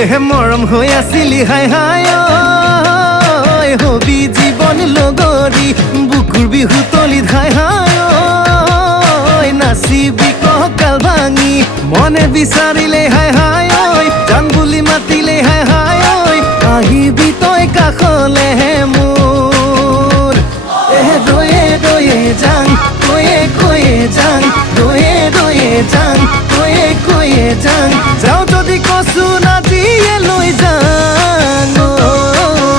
এহে মৰম হৈ আছিলি হাই হাই ঐ হবি জীৱন লগৰী বুকুৰ বিহু তলিত হাই হাই ঐ নাচিবি কঁকাল ভাঙি মনে বিচাৰিলে হাই হাই ঐ জান বুলি মাতিলে হাই হাই ঐ আহিবি তই কাষলে মোৰ এহে দয়ে দয়ে যাং কৈয়ে কৈয়ে যাং দয়ে দয়ে যাং কৈয়ে কৈয়ে যাং যাওঁ যদি কচু